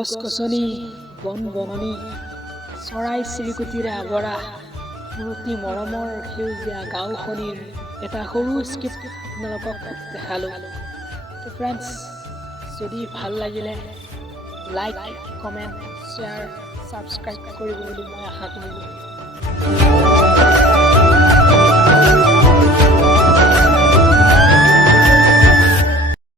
গছ-গছনি, বন-বননি, চৰাই-চিৰিকটিৰে আৱৰা অতি মৰমৰ সেউজীয়া গাঁওখনিৰ এটা সৰু স্ক্ৰিপ্ট আপোনালোকক দেখালোঁ। তো ফ্ৰেণ্ডছ, যদি ভাল লাগিলে লাইক, কমেণ্ট, শ্বেয়াৰ, ছাবস্ক্ৰাইব কৰিব বুলি মই আশা কৰিলোঁ।